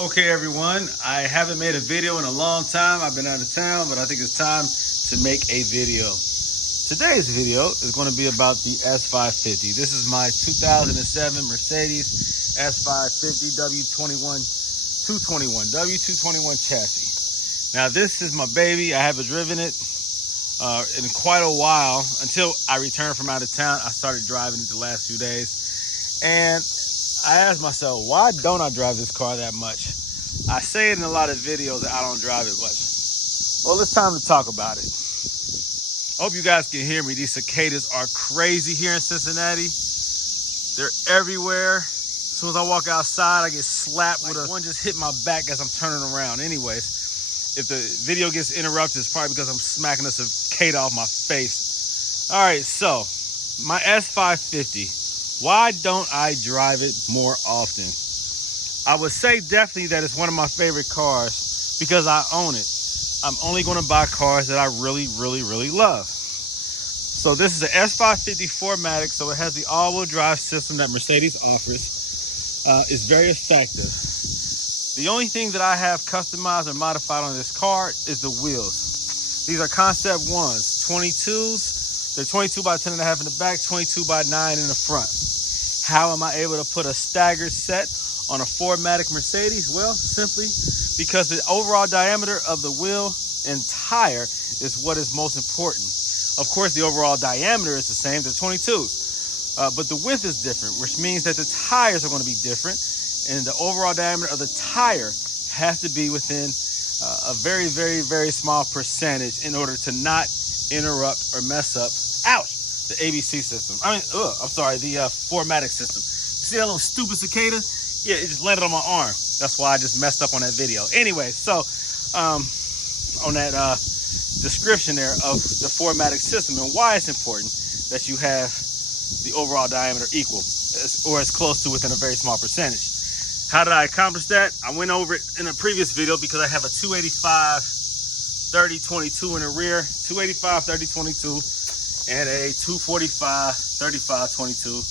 Okay everyone, I haven't made a video in a long time. I've been out of town, but I think it's time to make a video. Today's video is going to be about the S550. This is my 2007 Mercedes S550 W221 chassis. Now this is my baby. I haven't driven it in quite a while. Until I returned from out of town, I started driving it the last few days. And I asked myself, why don't I drive this car that much? I say it in a lot of videos that I don't drive it much. Well, it's time to talk about it. I hope you guys can hear me. These cicadas are crazy here in Cincinnati. They're everywhere. As soon as I walk outside, I get slapped with one just hit my back as I'm turning around. Anyways, if the video gets interrupted, it's probably because I'm smacking a cicada off my face. All right, so my S550. Why don't I drive it more often? I would say definitely that it's one of my favorite cars because I own it. I'm only going to buy cars that I really love. So this is an S550 4Matic, so it has the all-wheel drive system that Mercedes offers. It's very effective. The only thing that I have customized or modified on this car is the wheels. These are Concept 1s, 22s. They're 22 by 10.5 in the back, 22 by 9 in the front. How am I able to put a staggered set on a 4Matic Mercedes? Well, simply because the overall diameter of the wheel and tire is what is most important. Of course, the overall diameter is the same, they're 22s. But the width is different, which means that the tires are going to be different. And the overall diameter of the tire has to be within a very small percentage in order to not interrupt or mess up, the ABC system. The 4Matic system. You see that little stupid cicada? Yeah, it just landed on my arm. That's why I just messed up on that video. Anyway, so on that description there of the 4Matic system and why it's important that you have the overall diameter equal or as close to within a very small percentage. How did I accomplish that? I went over it in a previous video because I have a 285 30-22 in the rear, 285 30-22, and a 245 35-22.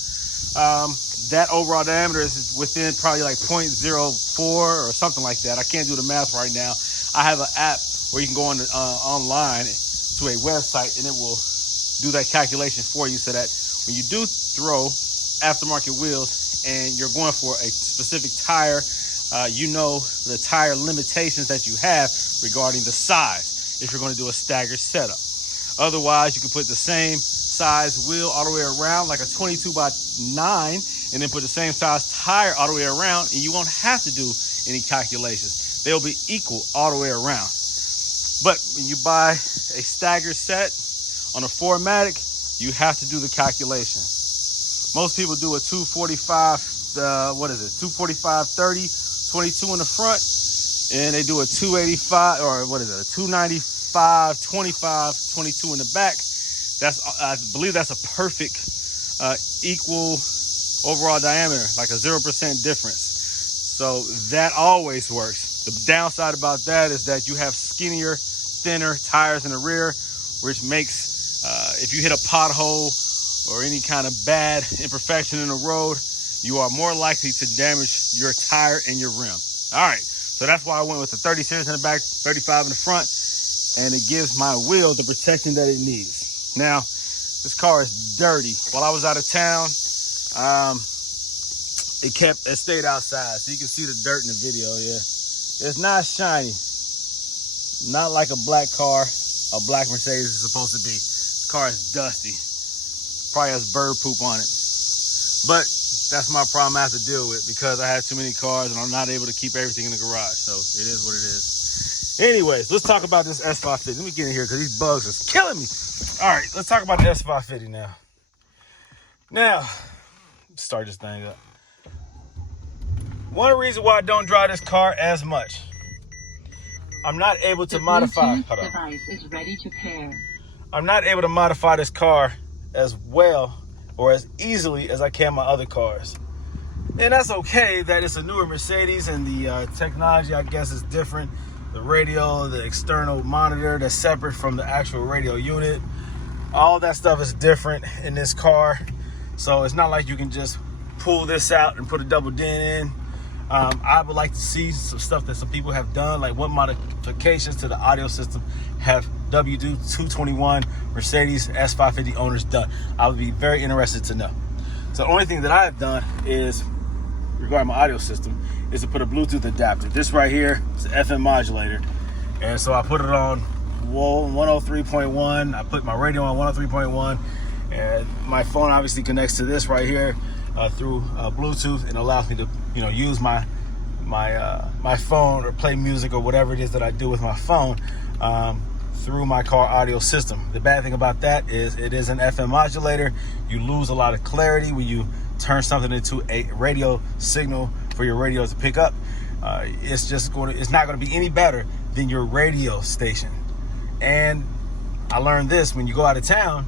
That overall diameter is within probably like 0.04 or something like that. I can't do the math right now. I have an app where you can go on online to a website and it will do that calculation for you so that when you do throw aftermarket wheels and you're going for a specific tire, you know the tire limitations that you have regarding the size if you're going to do a staggered setup. Otherwise, you can put the same size wheel all the way around like a 22 by 9 and then put the same size tire all the way around and you won't have to do any calculations. They'll be equal all the way around. But when you buy a staggered set on a 4Matic, you have to do the calculation. Most people do a 245, 245 30-22 in the front, and they do a 285 or a 295 25-22 in the back. I believe that's a perfect equal overall diameter, like a 0% difference. So that always works. The downside about that is that you have skinnier, thinner tires in the rear, which makes if you hit a pothole or any kind of bad imperfection in the road, you are more likely to damage your tire and your rim. All right, so that's why I went with the 30 series in the back, 35 in the front, and it gives my wheel the protection that it needs. Now, this car is dirty. While I was out of town, it stayed outside, so you can see the dirt in the video. Yeah, it's not shiny, not like a black car, a black Mercedes is supposed to be. This car is dusty, probably has bird poop on it, but that's my problem I have to deal with because I have too many cars and I'm not able to keep everything in the garage. So it is what it is. Anyways, let's talk about this S550. Let me get in here because these bugs are killing me. All right, let's talk about the S550 now. Now, start this thing up. One reason why I don't drive this car as much, I'm not able to modify. The Bluetooth device is ready to pair. I'm not able to modify this car as well or as easily as I can my other cars. And that's okay that it's a newer Mercedes and the technology, I guess, is different. The radio, the external monitor that's separate from the actual radio unit. All that stuff is different in this car. So it's not like you can just pull this out and put a double dent in. I would like to see some stuff that some people have done, like what modifications to the audio system have W221 Mercedes S550 owners done. I would be very interested to know. So the only thing that I have done is, regarding my audio system, is to put a Bluetooth adapter. This right here is an FM modulator. And so I put it on 103.1. I put my radio on 103.1. And my phone obviously connects to this right here through Bluetooth, and allows me to, use my phone or play music or whatever it is that I do with my phone through my car audio system. The bad thing about that is it is an FM modulator. You lose a lot of clarity when you turn something into a radio signal for your radio to pick up. It's not going to be any better than your radio station. And I learned this: when you go out of town,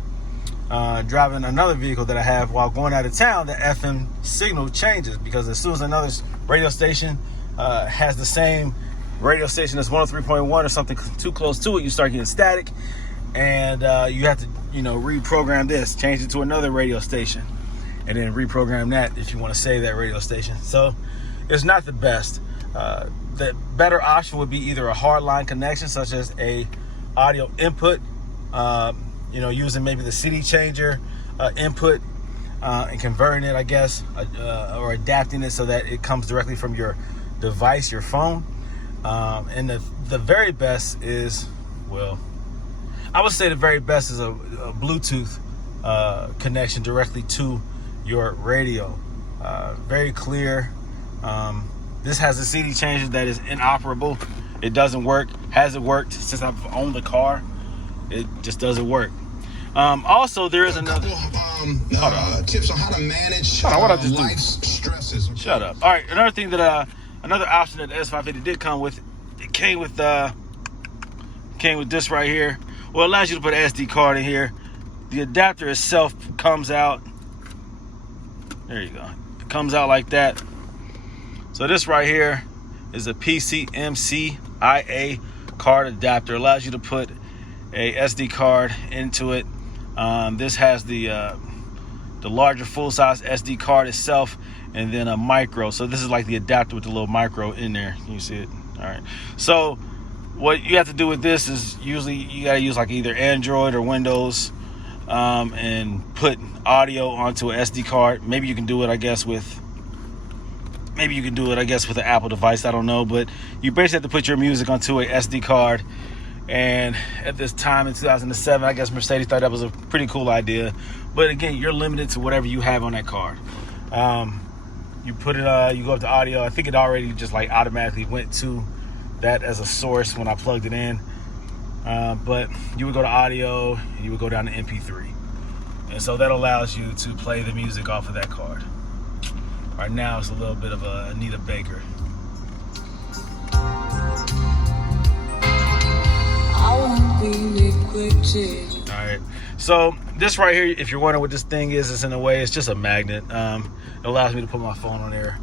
driving another vehicle that I have, while going out of town, the FM signal changes, because as soon as another radio station has the same radio station as 103.1 or something too close to it, you start getting static, and you have to reprogram this, change it to another radio station, and then reprogram that if you want to save that radio station. So it's not the best. The better option would be either a hardline connection, such as a audio input, using maybe the CD changer input and converting it, I guess, or adapting it so that it comes directly from your device, your phone. And the very best is, I would say the very best is a Bluetooth connection directly to your radio. Very clear. This has a CD changer that is inoperable. It doesn't work. Hasn't worked since I've owned the car. It just doesn't work. Also, there is another tips on how to manage life's stresses. Shut up. All right, another thing that another option that the S550 did come with, it came with this right here. Well, it allows you to put an SD card in here. The adapter itself comes out. There you go. It comes out like that. So this right here is a PCMCIA card adapter. It allows you to put a SD card into it. This has the larger full-size SD card itself, and then a micro. So this is like the adapter with the little micro in there. Can you see it? All right. So what you have to do with this is, usually you got to use like either Android or Windows, and put audio onto an SD card. Maybe you can do it, I guess, with an Apple device. I don't know, but you basically have to put your music onto a SD card. And at this time in 2007, I guess Mercedes thought that was a pretty cool idea. But again, you're limited to whatever you have on that card. You put it, you go up to audio. I think it already just like automatically went to that as a source when I plugged it in. But you would go to audio, and you would go down to MP3. And so that allows you to play the music off of that card. Right now, it's a little bit of a Anita Baker. Alright, so this right here, if you're wondering what this thing is, it's in a way, it's just a magnet. It allows me to put my phone on there,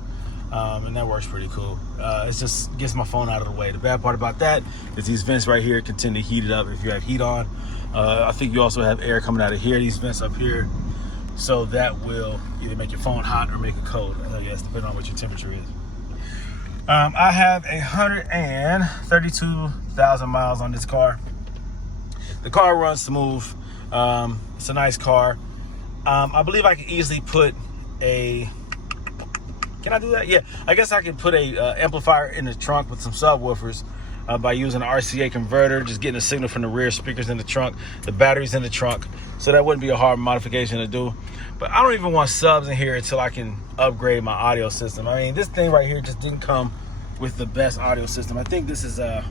and that works pretty cool. It just gets my phone out of the way. The bad part about that is these vents right here can tend to heat it up if you have heat on. I think you also have air coming out of here, these vents up here, so that will either make your phone hot or make it cold. I guess, depending on what your temperature is. I have 132,000 miles on this car. The car runs smooth. It's a nice car. I believe I can easily put a... Can I do that? Yeah, I guess I can put a amplifier in the trunk with some subwoofers by using an RCA converter, just getting a signal from the rear speakers in the trunk, the batteries in the trunk. So that wouldn't be a hard modification to do. But I don't even want subs in here until I can upgrade my audio system. I mean, this thing right here just didn't come with the best audio system. I think this is a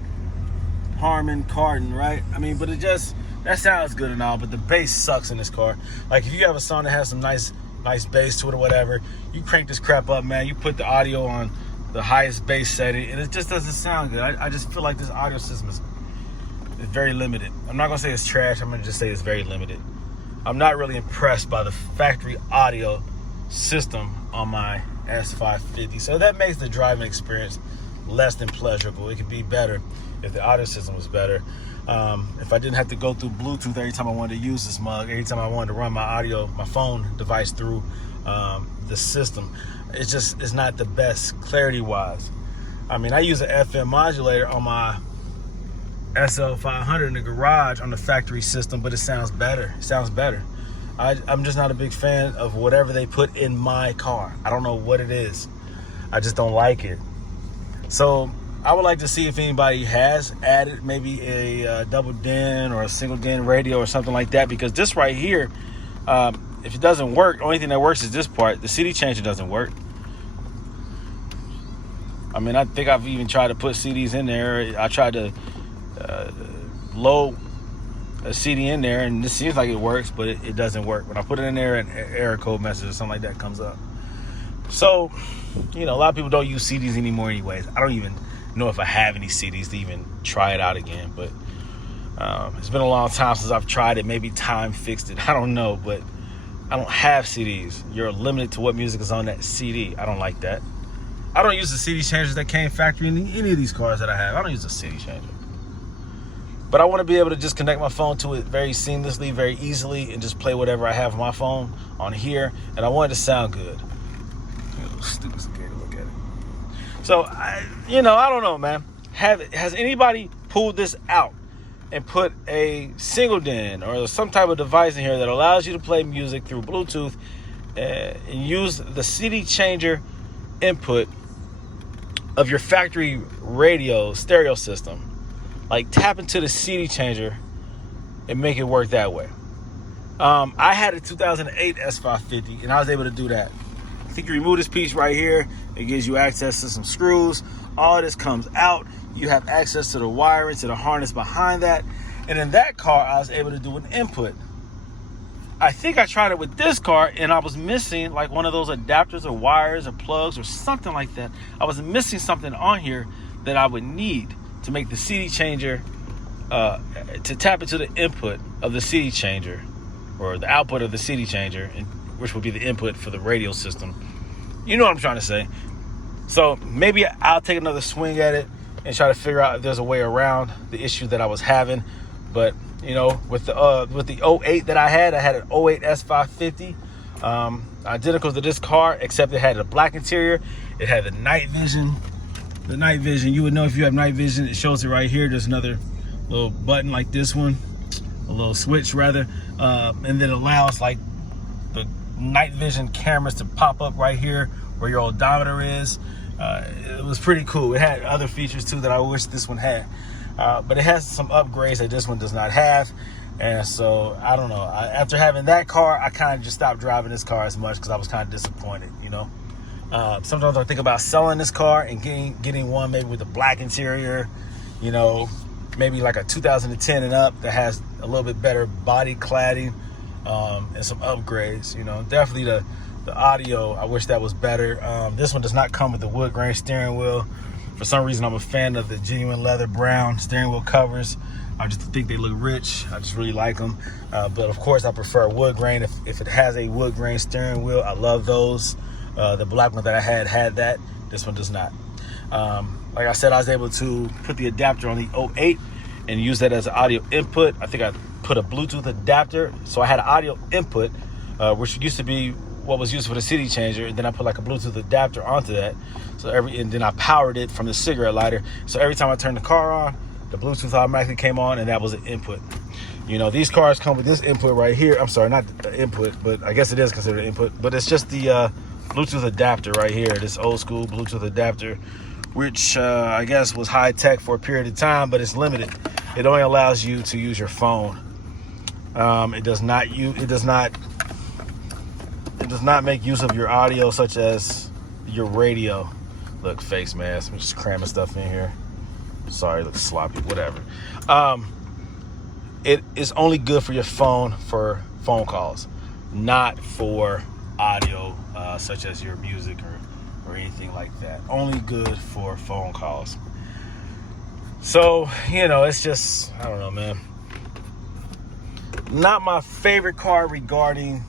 Harman Kardon, right? I mean, but that sounds good and all, but the bass sucks in this car. Like, if you have a song that has some nice bass to it or whatever, you crank this crap up, man. You put the audio on the highest bass setting, and it just doesn't sound good. I just feel like this audio system is very limited. I'm not gonna say it's trash. I'm gonna just say it's very limited. I'm not really impressed by the factory audio system on my S550, so that makes the driving experience less than pleasurable. It could be better if the audio system was better. If I didn't have to go through Bluetooth every time I wanted to use this mug, every time I wanted to run my phone device through the system. It's not the best clarity-wise. I mean, I use an FM modulator on my SL500 in the garage on the factory system, but it sounds better. I'm just not a big fan of whatever they put in my car. I don't know what it is. I just don't like it. So I would like to see if anybody has added maybe a double DIN or a single DIN radio or something like that, because this right here, if it doesn't work, the only thing that works is this part. The CD changer doesn't work. I mean, I think I've even tried to put CDs in there. I tried to load a CD in there, and this seems like it works, but it doesn't work. When I put it in there, an error code message or something like that comes up. So, a lot of people don't use CDs anymore anyways. I don't even know if I have any CDs to even try it out again, but it's been a long time since I've tried it. Maybe time fixed it. I don't know, but I don't have CDs. You're limited to what music is on that CD. I don't like that. I don't use the CD changers that came factory in any of these cars that I have. I don't use a CD changer. But I want to be able to just connect my phone to it very seamlessly, very easily, and just play whatever I have on my phone on here. And I want it to sound good. Stupid cicada, look at it. So, I don't know, man. Has anybody pulled this out and put a single DIN or some type of device in here that allows you to play music through Bluetooth and use the CD changer input of your factory radio stereo system? Like, tap into the CD changer and make it work that way. I had a 2008 S550, and I was able to do that. I think you remove this piece right here. It gives you access to some screws. All of this comes out. You have access to the wiring, to the harness behind that. And in that car, I was able to do an input. I think I tried it with this car, and I was missing like one of those adapters or wires or plugs or something like that. I was missing something on here that I would need to make the CD changer, to tap into the input of the CD changer, or the output of the CD changer, which would be the input for the radio system. You know what I'm trying to say. So maybe I'll take another swing at it and try to figure out if there's a way around the issue that I was having. But with the 08 that I had an 08 S550, identical to this car, except it had a black interior. It had the night vision. The night vision, you would know if you have night vision. It shows it right here. There's another little button like this one, a little switch rather, and then allows like the night vision cameras to pop up right here where your odometer is. It was pretty cool. It had other features too that I wish this one had, but it has some upgrades that this one does not have. And so I don't know, after having that car, I kind of just stopped driving this car as much because I was kind of disappointed. Sometimes I think about selling this car and getting one maybe with a black interior, maybe like a 2010 and up that has a little bit better body cladding, and some upgrades. Definitely the audio, I wish that was better. This one does not come with the wood grain steering wheel. For some reason, I'm a fan of the genuine leather brown steering wheel covers. I just think they look rich. I just really like them. But of course, I prefer wood grain. If it has a wood grain steering wheel, I love those. The black one that I had that. This one does not. Like I said, I was able to put the adapter on the 08 and use that as an audio input. I think I put a Bluetooth adapter. So I had an audio input, which used to be what was used for the CD changer. And then I put like a Bluetooth adapter onto that. And then I powered it from the cigarette lighter. So every time I turned the car on, the Bluetooth automatically came on, and that was an input. These cars come with this input right here. I'm sorry, not the input, but I guess it is considered input. But it's just the Bluetooth adapter right here, this old school Bluetooth adapter, which I guess was high tech for a period of time, but it's limited. It only allows you to use your phone. It does not make use of your audio, such as your radio. Look, face mask. I'm just cramming stuff in here. Sorry, it looks sloppy. Whatever. It is only good for your phone for phone calls, not for audio, such as your music or anything like that. Only good for phone calls. So, it's just, I don't know, man. Not my favorite car regarding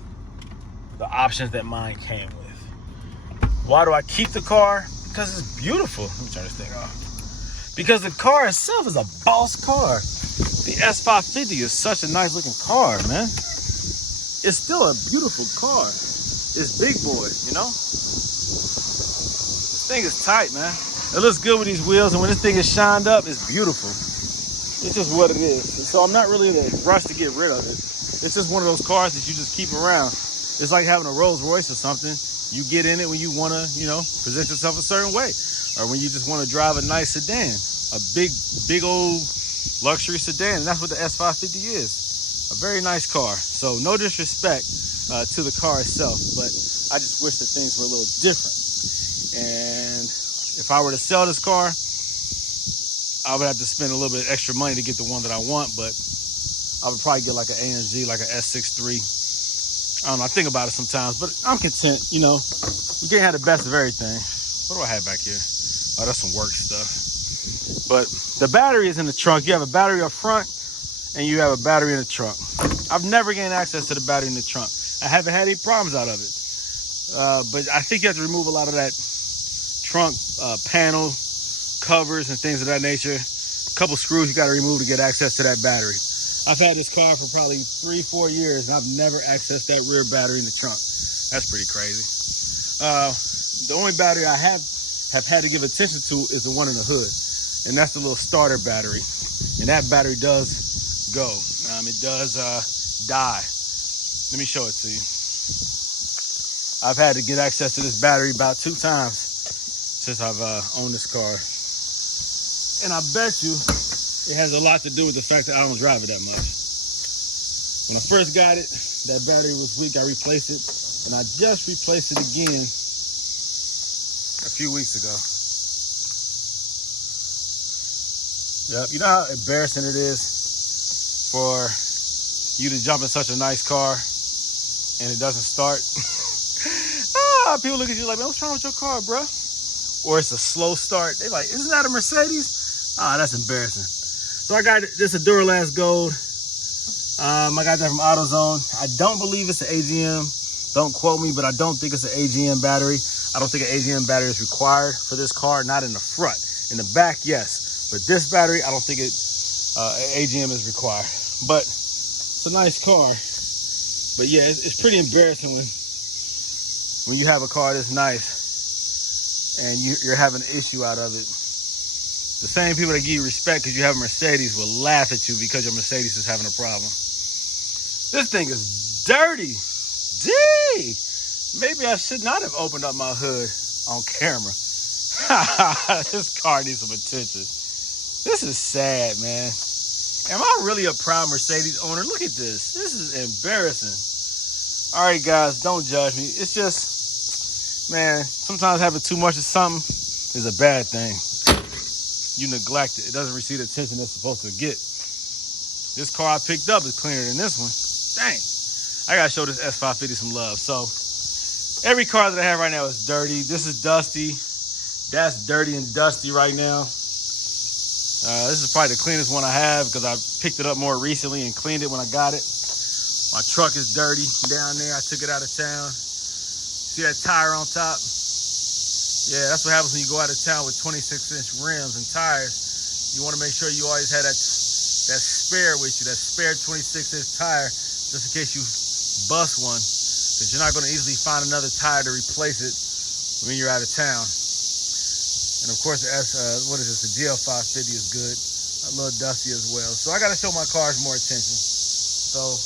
the options that mine came with. Why do I keep the car? Because it's beautiful. Let me turn this thing off. Because the car itself is a boss car. The S550 is such a nice looking car, man. It's still a beautiful car. is big boy, you know? This thing is tight, man. It looks good with these wheels, and when this thing is shined up, it's beautiful. It's just what it is. So I'm not really in a rush to get rid of it. It's just one of those cars that you just keep around. It's like having a Rolls Royce or something. You get in it when you want to, you know, present yourself a certain way. Or when you just want to drive a nice sedan. A big old luxury sedan. And that's what the S550 is. A very nice car. So no disrespect to the car itself. But I just wish that things were a little different. And if I were to sell this car, I would have to spend a little bit extra money to get the one that I want, but I would probably get like an AMG, like an S63. I don't know, I think about it sometimes, but I'm content, you know. We can't have the best of everything. What do I have back here? Oh, that's some work stuff. But the battery is in the trunk. You have a battery up front, and you have a battery in the trunk. I've never gained access to the battery in the trunk. I haven't had any problems out of it. But I think you have to remove a lot of that trunk panel covers and things of that nature. A couple screws you got to remove to get access to that battery. I've had this car for probably 3-4 years, and I've never accessed that rear battery in the trunk. That's pretty crazy. The only battery I have had to give attention to is the one in the hood, and that's the little starter battery. And that battery does go. It does die. Let me show it to you. I've had to get access to this battery about 2 times since I've owned this car. And I bet you it has a lot to do with the fact that I don't drive it that much. When I first got it, that battery was weak. I replaced it, and I just replaced it again a few weeks ago. Yep, you know how embarrassing it is for you to jump in such a nice car and it doesn't start? People look at you like, man, what's wrong with your car, bro? Or it's a slow start. They like, isn't that a Mercedes? That's embarrassing. So I got this a Duralast Gold. I got that from AutoZone. I don't believe it's an AGM. Don't quote me, but I don't think it's an AGM battery. I don't think an AGM battery is required for this car, not in the front. In the back, yes. But this battery, I don't think AGM is required. But it's a nice car. But yeah, it's pretty embarrassing when you have a car this nice and you're having an issue out of it. The same people that give you respect because you have a Mercedes will laugh at you because your Mercedes is having a problem. This thing is dirty. Gee, maybe I should not have opened up my hood on camera. This car needs some attention. This is sad, man. Am I really a proud Mercedes owner? Look at this. This is embarrassing. All right, guys, don't judge me. It's just, man, sometimes having too much of something is a bad thing. You neglect it. It doesn't receive the attention it's supposed to get. This car I picked up is cleaner than this one. Dang. I got to show this S550 some love. So every car that I have right now is dirty. This is dusty. That's dirty and dusty right now. This is probably the cleanest one I have because I picked it up more recently and cleaned it when I got it. My truck is dirty down there. I took it out of town. See that tire on top? Yeah, that's what happens when you go out of town with 26-inch rims and tires. You want to make sure you always have that spare with you, that spare 26-inch tire, just in case you bust one, because you're not going to easily find another tire to replace it when you're out of town. And of course, the GL550 is good, a little dusty as well. So I got to show my cars more attention. So,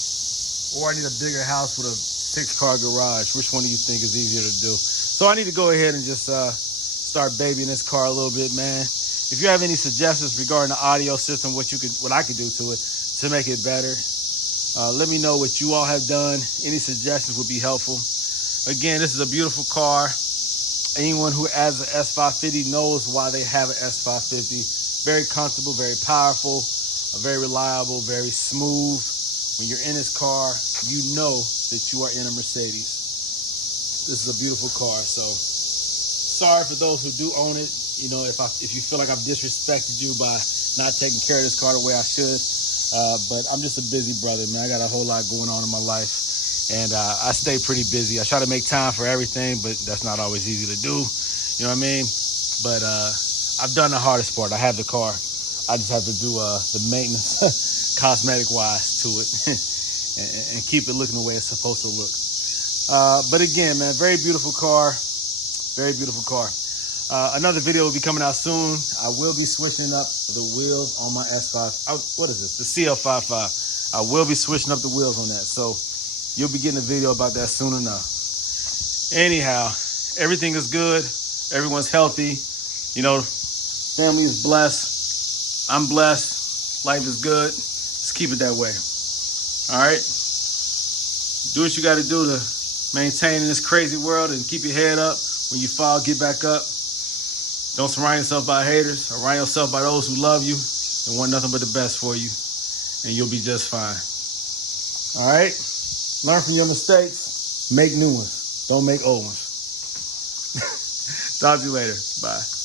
or I need a bigger house with a 6-car garage. Which one do you think is easier to do? So I need to go ahead and just start babying this car a little bit, man. If you have any suggestions regarding the audio system, what I could do to it to make it better, let me know what you all have done. Any suggestions would be helpful. Again, this is a beautiful car. Anyone who has an S550 knows why they have an S550. Very comfortable, very powerful, very reliable, very smooth. When you're in this car, you know that you are in a Mercedes. This is a beautiful car. So sorry for those who do own it. You know, if you feel like I've disrespected you by not taking care of this car the way I should. But I'm just a busy brother, man. I got a whole lot going on in my life. And I stay pretty busy. I try to make time for everything, but that's not always easy to do. You know what I mean? But I've done the hardest part. I have the car. I just have to do the maintenance, cosmetic-wise, to it, and keep it looking the way it's supposed to look. But again, man, very beautiful car. Very beautiful car. Another video will be coming out soon. I will be switching up the wheels on my S5. What is this? The CL55. I will be switching up the wheels on that. So you'll be getting a video about that soon enough. Anyhow, everything is good. Everyone's healthy. You know, family is blessed. I'm blessed. Life is good. Just keep it that way. All right? Do what you got to do to maintain in this crazy world and keep your head up. When you fall, get back up. Don't surround yourself by haters. Surround yourself by those who love you and want nothing but the best for you. And you'll be just fine. All right? Learn from your mistakes. Make new ones. Don't make old ones. Talk to you later. Bye.